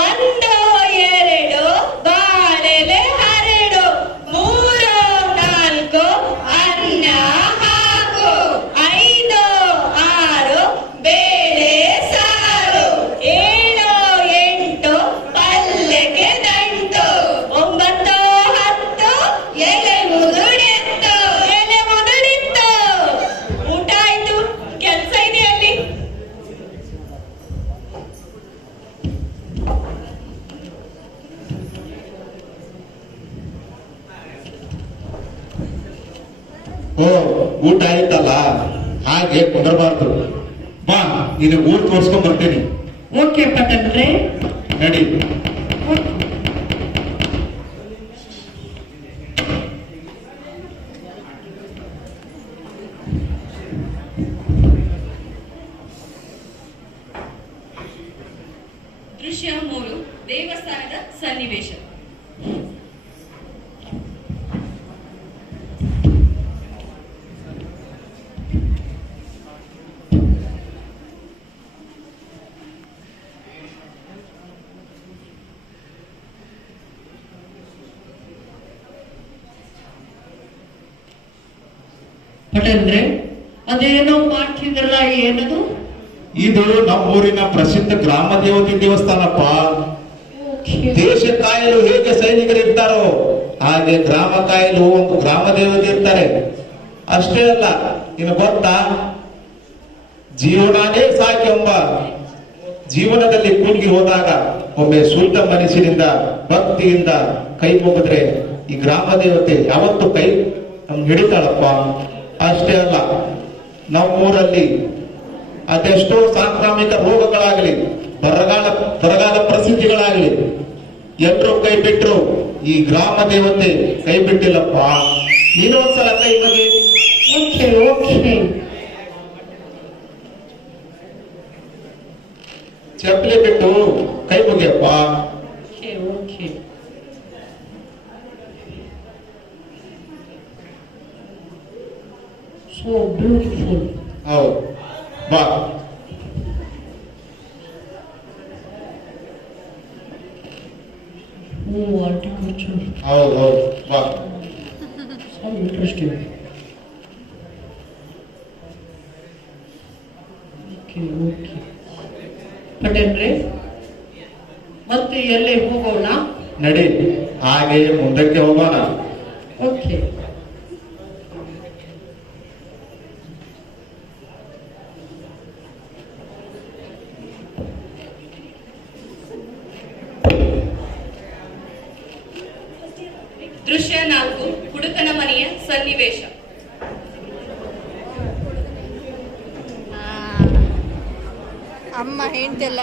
1 2 ಬಾಳೆಲೆ 2 3 4 ಅನ್ನ ಹಾಕು 5 6 ಬೇಳೆ ಸಾರು 7 8 ಪಲ್ಯಕ್ಕೆ ದಂಟು 9 10 ಎಲೆ ಮುದುಡಿತ್ತು. ಊಟ ಆಯ್ತು, ಕೆಲ್ಸ ಇದೆ ಅಲ್ಲಿ. ಓ ಊಟ ಆಯ್ತಲ್ಲ, ಹಾಗೆ ಕುಂದರಬಾರ್ದು. ಬಾ ನಿನಗೆ ಊರ್ ತೋರ್ಸ್ಕೊಂಡ್ ಬರ್ತೀನಿ. ಓಕೆ ಪಟೇಲ್ರೆ. ನಡಿ. ದೃಶ್ಯ 3, ದೇವಸ್ಥಾನದ ಸನ್ನಿವೇಶ. ಪಟೇಲ್ರೆ ಅದೇನೋ ಮಾಡ್ತಿದ್ರಲ್ಲ, ಏನದು? ಇದು ನಮ್ಮೂರಿನ ಪ್ರಸಿದ್ಧ ಗ್ರಾಮ ದೇವತೆ ದೇವಸ್ಥಾನಪ್ಪ. ದೇಶ ಕಾಯಲು ಹೇಗೆ ಸೈನಿಕರು ಇರ್ತಾರೋ ಹಾಗೆ ಗ್ರಾಮ ಕಾಯಲು ಒಂದು ಗ್ರಾಮ ದೇವತೆ ಇರ್ತಾರೆ. ಅಷ್ಟೇ ಅಲ್ಲ, ಇನ್ನು ಗೊತ್ತಾ, ಜೀವನನೇ ಸಾಕಿ ಎಂಬ ಜೀವನದಲ್ಲಿ ಕೂಗಿ ಹೋದಾಗ ಒಮ್ಮೆ ಶುದ್ಧ ಮನಸ್ಸಿನಿಂದ ಭಕ್ತಿಯಿಂದ ಕೈ ಮುಗಿದ್ರೆ ಈ ಗ್ರಾಮ ದೇವತೆ ಯಾವತ್ತು ಕೈ ಹಿಡಿತಾಳಪ್ಪ. ಅಷ್ಟೇ ಅಲ್ಲ, ನಮ್ಮೂರಲ್ಲಿ ಅದೆಷ್ಟೋ ಸಾಂಕ್ರಾಮಿಕ ರೋಗಗಳಾಗಲಿ, ಬರಗಾಲ ಪರಿಸ್ಥಿತಿಗಳಾಗಲಿ ಎಲ್ಲರೂ ಕೈ ಬಿಟ್ರು, ಈ ಗ್ರಾಮ ದೇವತೆ ಕೈ ಬಿಟ್ಟಿಲ್ಲಪ್ಪ. ನೀನು ಒಂದ್ಸಲ ಕೈ ಮುಗಿ. Okay okay. ಚಪ್ಪಲಿ ಬಿಟ್ಟು ಕೈ ಮುಗಿಯಪ್ಪ. Okay okay. So beautiful. ಹೌದು, ಬಾ. ಚೂರು ಹೌದು ಹೌದು ಬಾ. ಇಂಟ್ರೆಸ್ಟಿಂಗ್. ಓಕೆ ಓಕೆ ಪಟೇಲ್ರೆ, ಮತ್ತೆ ಎಲ್ಲಿ ಹೋಗೋಣ? ನಡಿ ಹಾಗೆ ಮುಂದಕ್ಕೆ ಹೋಗೋಣ. ಓಕೆ. ದೃಶ್ಯ 4 ಹುಡುಕನ ಮನೆಯ ಸನ್ನಿವೇಶ. ಅಮ್ಮ ಹೆಂಡ್ತಿಲ್ಲ.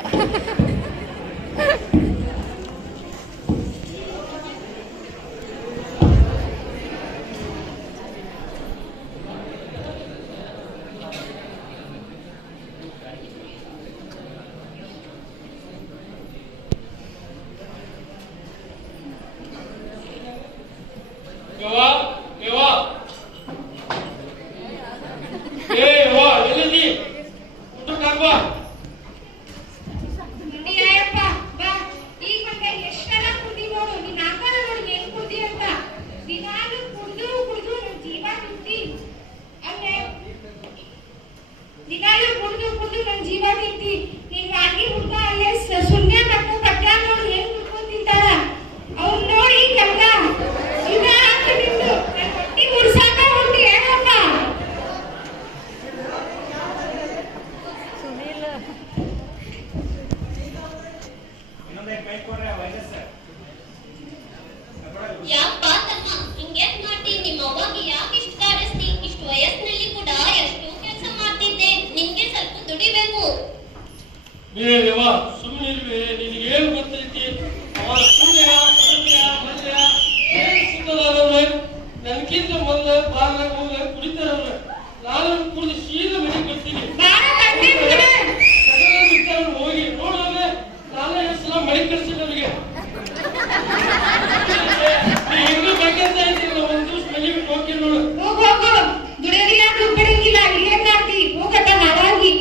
ಯವ್ವ ಯವ್ವ ಏ ಯವ್ವ ಎಲ್ಲಿದಿ? ಊಟಕ್ಕೆ ಹಾಕುವ. ಅಯ್ಯಪ್ಪ ಬಾ, ಈಗ ಮತ್ತೆ ಎಷ್ಟೆಲ್ಲ ಕುಡ್ದಿ ನೋಡು. ನೀನ್ ಆಕಾರ ನೋಡಿ ಹೆಂಗ್ ಕುಡ್ದಿ ಅಂತ. ದಿನಾಲು ಕುಡ್ದು ಕುಡ್ದು ನನ್ ಜೀವ ತಿಂತಿ. ಅಲ್ಲೇ ದಿನಾಲು ಕುಡ್ದು ಕುಡ್ದು ನನ್ ಜೀವ ತಿಂತಿ. ನೀನ್ ರಾಗಿ ಹುಡ್ಗ ಅಲ್ಲೇ ಸುನ್ಯ ಮಕ್ಕಳು ಕಟ್ಟ ನೋಡಿ ಹೆಂಗ್ ಕುಡ್ಕೊಂಡ್ ತಿಂತಾರ. ಅವ್ನ್ ನೋಡಿ ಕೆಲ್ಗ ಇದ ಅಂತ ನಿಂದು ನನ್ ಹೊಟ್ಟಿ ಉರ್ಸಾಕ ಹೊಂಟಿ ಏನಪ್ಪ. ಯಾಕಪ್ಪ ತಮ್ಮ ಹಿಂಗ್ಯಾಕ್ ಮಾಡ್ತಿ? ನಿಮ್ಮ ಅವ್ವಗೆ ಯಾಕೆ ಇಷ್ಟ ಕಾಡಿಸ್ತಿ? ಇಷ್ಟು ವಯಸ್ಸಿನಲ್ಲಿ ಕೂಡ ಎಷ್ಟು ಕೆಲಸ ಮಾಡ್ತಿದ್ದೆ. ನಿನ್ಗೆ ಸ್ವಲ್ಪ ದುಡಿಬೇಕು. ಏ ಯವ್ವ ಸುಮ್ಮನೆ ಇರ್ವೆ, ನಿನಗೇನು ಗೊತ್ತೈತಿ? ಅವ ಸೂರ್ಯ ಪರಮ್ಯ ಮಲ್ಯ ಏನು ಸಿಕ್ಕದವ್ರೆ ನನಗಿಂತ ಮೊದಲು ಬಾರ್ಲಾಗ ಹೋಗಿ ಕುಡಿತಾರವ್ರೆ. ನಾನು ಕುಡಿದು ಸೀದಾ ಮನೆಗೆ ಬರ್ತೀನಿ. ಬಾಳ ಕಣ್ಣೆ ಬಿಡ. ಬಿಟ್ಟವ್ರು ಹೋಗಿ ನೋಡೋದ್ರೆ ನಾನೇ ಎಷ್ಟು ಸಲ ಮಳೆ ಕಳಿಸಿಲ್ಲ ಅವ್ರಿಗೆ. ಹೆಂಗ ಬೇಕಂತ ಹೇಳ್ತೀನಿ, ಒಂದ್ ದಿವ್ಸ ಮನೆ ಬಿಟ್ಟು ಹೋಗ್ತೀನಿ ನೋಡು. ಹೋಗು ಹೋಗು, ದುಡಿಯೋದಿಲ್ಲ ದುಡ್ಡಿರಂಗಿಲ್ಲ. ಇಲ್ಲೇ ಮಾಡ್ತಿ ಹೋಗಟ್ಟ ಹಾಳಾಗಿ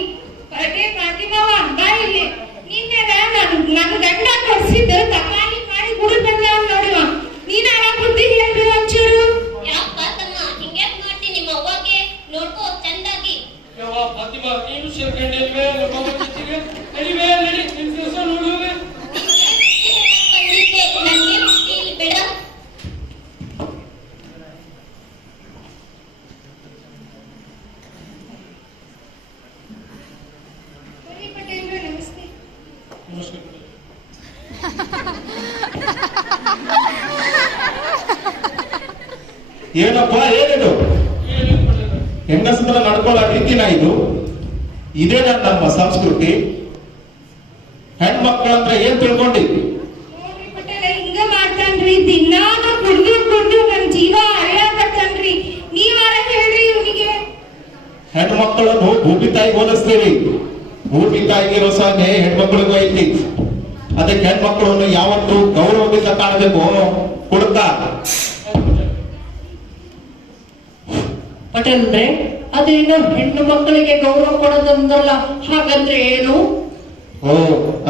ಹೊರಗೆ ಮಾಡ್ತೀನವ. ಬಾ ಇಲ್ಲಿ ನಿನ್ನೆ ನನ್ನ ಗಂಡ ಕೊಡ್ಸಿದ್ದು ತಕಾಲಿ ಮಾಡಿ ಕುಡಿದ್ ಬಂದ ನೋಡುವ. ನೀನ್ ಆರಾಮ್ ಬುದ್ಧಿ ಹೇಳ್ರಿ ಒಂಚೂರು. ಯಾಕಪ್ಪ ತಮ್ಮ ಹಿಂಗ್ಯಾಕ್ ಮಾಡ್ತಿ? ನಿಮ್ಮ ಅವ್ವಗೆ ನೋಡ್ಕೋ ಚಂದಾಗಿ. ಯವ್ವ ಫಾತಿಮಾ, ನೀನು ಸೇರ್ಕೊಂಡಿಲ್ವೇ ನಮ್ಮ ಅವ್ವ ಜೊತೆಗೆ? ನಡಿವೇ ನಡಿ, ನಿನ್ ಕೆಲಸ ನೋಡುವೆ. ಬಂದಿದ್ದೆ ನನಗೆ ಇಲ್ಲಿ ಬೇಡ. ಬನ್ನಿ ಪಟೇಲ್ರೆ, ನಮಸ್ತೆ. ನಮಸ್ಕಾರ. ಏನಪ್ಪ ಏನಿದು? ಏನು ಪಡೆದ? ಹೆಂಗಸರ ನಡ್ಕೊಳ್ಳೋ ರೀತಿನ ಇದು? ಇದೇನ ನಮ್ಮ ಸಂಸ್ಕೃತಿ? ಹೆಣ್ಮಕ್ಳಂದ್ರೆ ಏನ್ ತಿಳ್ಕೊಂಡಿ? ನೋಡ್ರಿ ಪಟೇಲ ಹಿಂಗ ಮಾಡ್ತಾನ್ರಿ. ದಿನಾನು ಕುಡ್ದು ಕುಡ್ದು ನನ್ ಜೀವ ಹಳ್ಳಾಕತ್ತನ್ರಿ. ನೀವಾರ ಹೇಳ್ರಿ ಇವ್ನಿಗೆ. ಹೆಣ್ಮಕ್ಳನ್ನು ಭೂಮಿ ತಾಯಿಗೆ ಹೋಲಿಸ್ತೀವಿ. ಭೂಮಿ ತಾಯಿಗೆ ಇರೋ ಸಹನೆ ಹೆಣ್ಮಕ್ಳಿಗೂ ಐತಿ. ಅದಕ್ಕೆ ಹೆಣ್ಮಕ್ಳನ್ನು ಯಾವತ್ತೂ ಗೌರವದಿಂದ ಕಾಣಬೇಕು. ಹುಡುಕ ಪಟೇಲ್ರೆ, ಅದೇನೋ ಹೆಣ್ಣು ಮಕ್ಕಳಿಗೆ ಗೌರವ ಕೊಡೋದಂದಲ್ಲ, ಹಾಗಂದ್ರೆ ಏನು? ಓ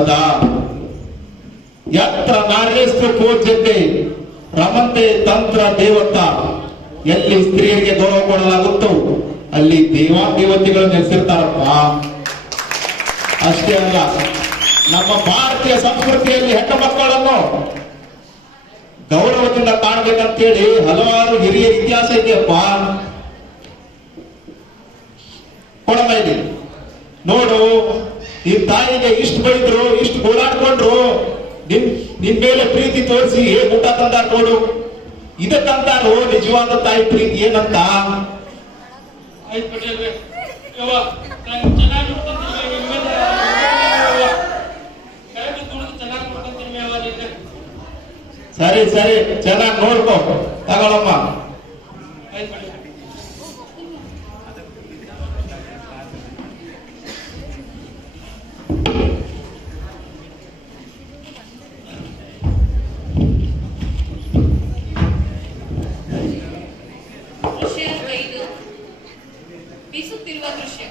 ಅದಾ, ಯತ್ರ ನಾರ್ಯಸ್ತು ಪೂಜ್ಯತೆ ರಮಂತೆ ತಂತ್ರ ದೇವತ. ಎಲ್ಲಿ ಸ್ತ್ರೀಯರಿಗೆ ಗೌರವ ಕೊಡಲಾಗುತ್ತೋ ಅಲ್ಲಿ ದೇವಾದೇವತೆಗಳು ನೆಲೆಸಿರ್ತಾರಪ್ಪ. ಅಷ್ಟೇ ಅಲ್ಲ, ನಮ್ಮ ಭಾರತೀಯ ಸಂಸ್ಕೃತಿಯಲ್ಲಿ ಹೆಣ್ಣು ಮಕ್ಕಳನ್ನು ಗೌರವದಿಂದ ಕಾಣಬೇಕಂತೇಳಿ ಹಲವಾರು ಹಿರಿಯ ಇತಿಹಾಸ ಇದೆಯಪ್ಪ. ಕೊಡಮ ಇಲ್ಲಿ ನೋಡು, ಈ ತಾಯಿಗೆ ಇಷ್ಟು ಬೈದ್ರು, ಇಷ್ಟು ಗೋಳಾಡ್ಕೊಂಡ್ರು, ನಿನ್ ಮೇಲೆ ಪ್ರೀತಿ ತೋರಿಸಿ ಹೇಗ್ ಊಟ ತಂದಾರ ನೋಡು. ಇದಕ್ಕಂತಾರು ನಿಜವಾದ ತಾಯಿ ಪ್ರೀತಿ ಏನಂತ. ಆಯ್ತು ಪಟೇಲ್ರೆ, ಯವ್ವ ನಾನು ಚೆನ್ನಾಗಿ ನೋಡ್ಕೊಂತೀನಿ. ಕರೆಕ್ಟ್ ದುಡ್ದು ಚೆನ್ನಾಗಿ ನೋಡ್ಕೊಂತೀನಿ ಯವ್ವ ನಿನ್ನೆ. ಸರಿ ಸರಿ, ಚೆನ್ನಾಗಿ ನೋಡ್ಕೋ. ತಗೊಳಮ್ಮ. ಆಯ್ತು ಪಟೇಲ್ರೆ. ದೃಶ್ಯ 5 ಬೀಸುತ್ತಿರುವ ದೃಶ್ಯ.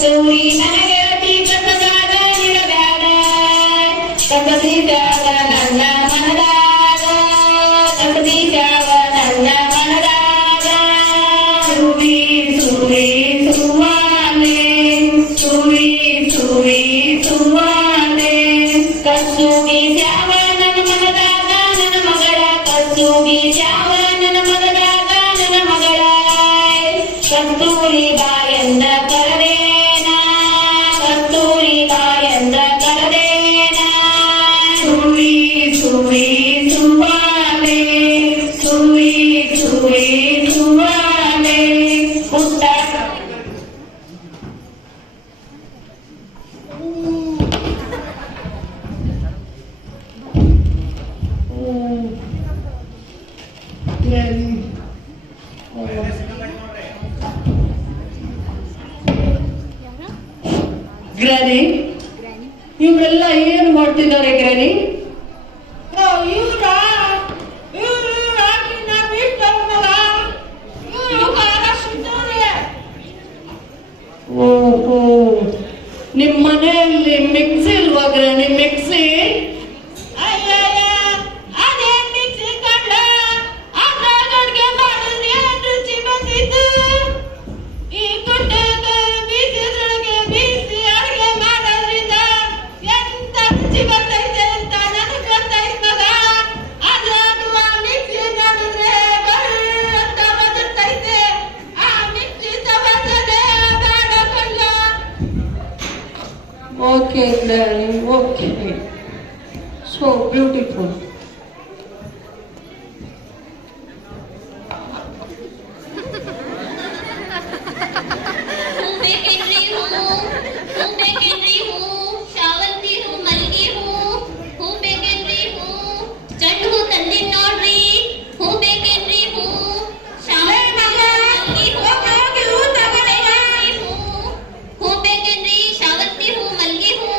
ಕಸ್ತೂರಿ ನನಗೆ ಅತಿ ಕಸದಾಗ ಇಡಬೇಡ ಕಸದಿದ್ದಾಗ ನನ್ನ ಮನದಾಗ ಕಸದಿದ್ದಾಗ ನನ್ನ ಮನದಾಗ ಸುವಿ ಸುವಿ ಸುವಾನೆ ಸುವಿ ಸುವಿ ಸುವಾನೆ ಕಸು ಬೀಜವ ನನ್ನ ಮನದಾಗ ನನ್ನ ಮಗಳ ಕಸು ಬೀಜವ ನನ್ನ ಮನದಾಗ ನನ್ನ ಮಗಳ ಕಸ್ತೂರಿ ಬಾಯಂದ ಕರದೇನ ಕಸ್ತೂರಿ ಬಾಯಂದ ಕರದೇನ ಸುವಿ ಸುವಿ ಸುವಾನೆ ಸುವಿ ಸುವಿ ಸುವಾನೆ ಪುಟ್ಟ ಗ್ರಾನಿ ಇವರೆಲ್ಲ ಏನ್ ಮಾಡ್ತಿದ್ದಾರೆ ಗ್ರಾನಿ? ಓಹೋ, ನಿಮ್ ಮನೆಯಲ್ಲಿ ಮಿಕ್ಸಿ ಇಲ್ವಾ ಗ್ರಾನಿ? Mixie Okay, Granny, okay. So beautiful. हूँ बेकेंद्री हूँ शावंती हूँ मलगी हूँ बेकेंद्री हूँ चंड हूँ तंदी नोड्री हूँ बेकेंद्री हूँ शावंती हूँ बेकेंद्री शावंती हूँ मलगी हूँ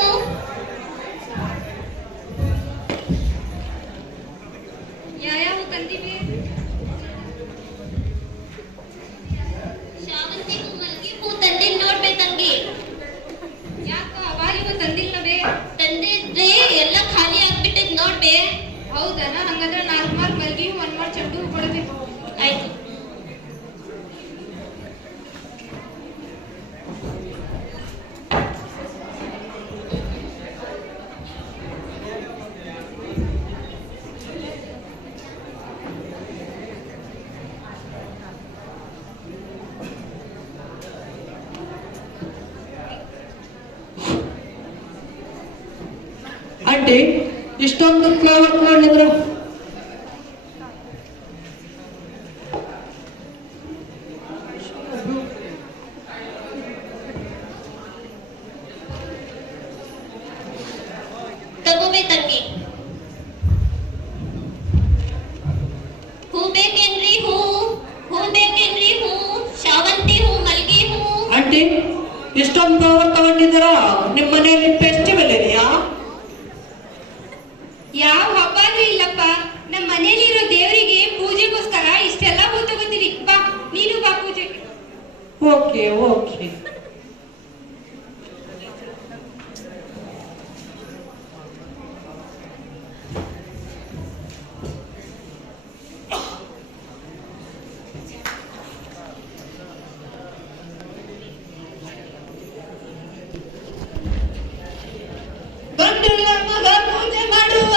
ಯಾಯಾ ಹೂ ತಂದಿವೆ? ಶಾವಂತಿ ಹೂ ಮಲ್ಗಿ ಹೂ ತಂದಿನ್ ನೋಡ್ಬೇ ತಂಗಿ. ಯಾಕ ಅವಾಗಿಗೂ ತಂದಿಲ್ಲವೇ? ತಂದಿದ್ರೆ ಎಲ್ಲ ಖಾಲಿ ಆಗ್ಬಿಟ್ಟಿದ್ ನೋಡ್ಬೇ. ಹೌದನ? ಹಂಗಂದ್ರೆ 4 ಮಾರ್ ಮಲ್ಗಿ ಹೂ 1 ಮಾರ್ ಚೆಂಡು ಹೂ ಕೊಡಬೇಕು. ಆಯ್ತು. ಆಂಟಿ ಇಷ್ಟೊಂದು ಫ್ಲವರ್ ಮಾಡಿದ್ರು. ತಗೋಬೇ ತಂಗಿ. ಹೂ ಬೇಕೇನ್ರಿ? ಹೂ ಬೇಕೇನ್ರಿ? ಹೂ ಶಾವಂತಿ ಹೂ ಮಲ್ಗಿ ಹೂ. ಆಂಟಿ ಇಷ್ಟೊಂದು ಫ್ಲವರ್ ತಗೊಂಡಿದ್ದೀರಾ? ನಿಮ್ಮ ಮನೆಯಲ್ಲಿ ಫೆಸ್ಟಿವಲ್ ಇದೆಯಾ? ಯಾವ ಹಬ್ಬನೂ ಇಲ್ಲಪ್ಪ. ನಮ್ಮ ಮನೇಲಿರೋ ದೇವರಿಗೆ ಪೂಜೆಗೋಸ್ಕರ ಇಷ್ಟೆಲ್ಲ ಹೂ ತಗೋತೀವಿ. ಬಾ ನೀನು ಬಾ ಪೂಜೆಗೆ. Okay okay. ಬಂದು ನಮಗ ಪೂಜೆ ಮಾಡುವ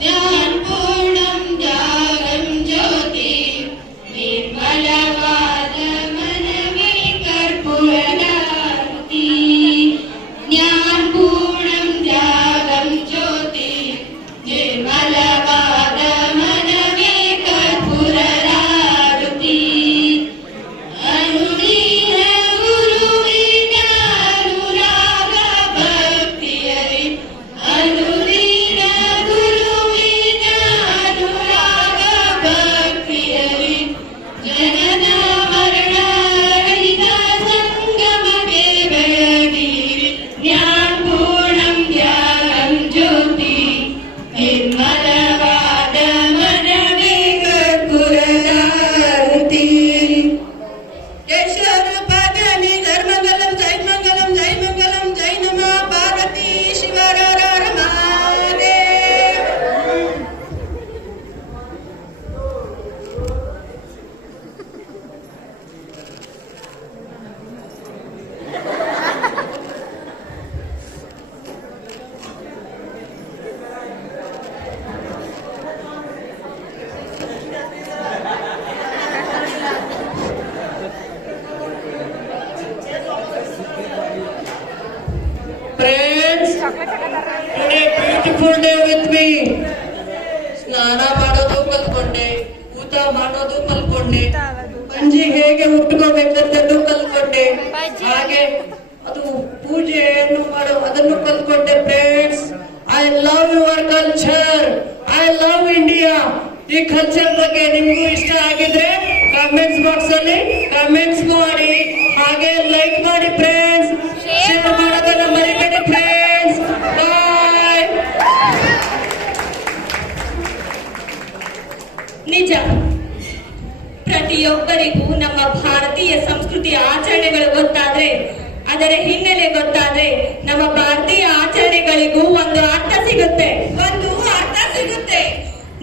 ಜ್ಞಾನಪೂರ್ಣಂ ಜಾಗಂ ಜ್ಯೋತಿ ನಿರ್ಮಲವಾದ ಮನವೇ ಕರ್ಪೂರದಾರತಿ. ಜ್ಞಾನಪೂರ್ಣಂ ಜಾಗಂ ಜ್ಯೋತಿ ನಿರ್ಮಲವಾದ ಮನವೇ ಕರ್ಪೂರದಾರತಿ. Friends today beautiful day with me. ಸ್ನಾನ ಮಾಡೋದು ಕಲ್ತ್ಕೊಂಡೆ, ಊಟ ಮಾಡೋದು ಕಲ್ತ್ಕೊಂಡೆ, ಪಂಜಿ ಹೇಗೆ ಉಟ್ಕೋಬೇಕಂತದ್ದು ಕಲ್ತ್ಕೊಂಡೆ, ಹಾಗೆ ಅದು ಪೂಜೆಯನ್ನು ಮಾಡೋ ಅದನ್ನು ಕಲ್ತ್ಕೊಂಡೆ. Friends, I love your culture, I love India. ಈ ಕಲ್ಚರ್ ಬಗ್ಗೆ ನಿಮಗೂ ಇಷ್ಟ ಆಗಿದ್ರೆ ಕಮೆಂಟ್ಸ್ ಬಾಕ್ಸ್ ಅಲ್ಲಿ ಕಮೆಂಟ್ಸ್ ಮಾಡಿ, ಹಾಗೆ ಲೈಕ್ ಮಾಡಿ ಫ್ರೆಂಡ್ಸ್, ಶೇರ್ ಮಾಡೋದನ್ನ ಮರಿಬೇಡಿ ಫ್ರೆಂಡ್ಸ್. ಬಾಯ್. ನಿಜ, ಪ್ರತಿಯೊಬ್ಬರಿಗೂ ನಮ್ಮ ಭಾರತೀಯ ಸಂಸ್ಕೃತಿಯ ಆಚರಣೆಗಳು ಗೊತ್ತಾದ್ರೆ, ಅದರ ಹಿನ್ನೆಲೆ ಗೊತ್ತಾದ್ರೆ, ನಮ್ಮ ಭಾರತೀಯ ಆಚರಣೆಗಳಿಗೂ ಒಂದು ಅರ್ಥ ಸಿಗುತ್ತೆ.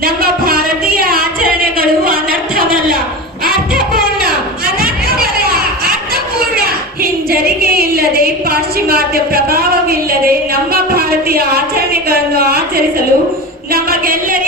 ನಮ್ಮ ಭಾರತೀಯ ಆಚರಣೆಗಳು ಅನರ್ಥವಲ್ಲ, ಅರ್ಥಪೂರ್ಣ. ಹಿಂಜರಿಕೆ ಇಲ್ಲದೆ, ಪಾಶ್ಚಿಮಾತ್ಯ ಪ್ರಭಾವವಿಲ್ಲದೆ ನಮ್ಮ ಭಾರತೀಯ ಆಚರಣೆಗಳನ್ನು ಆಚರಿಸಲು ನಮಗೆಲ್ಲರಿಗೂ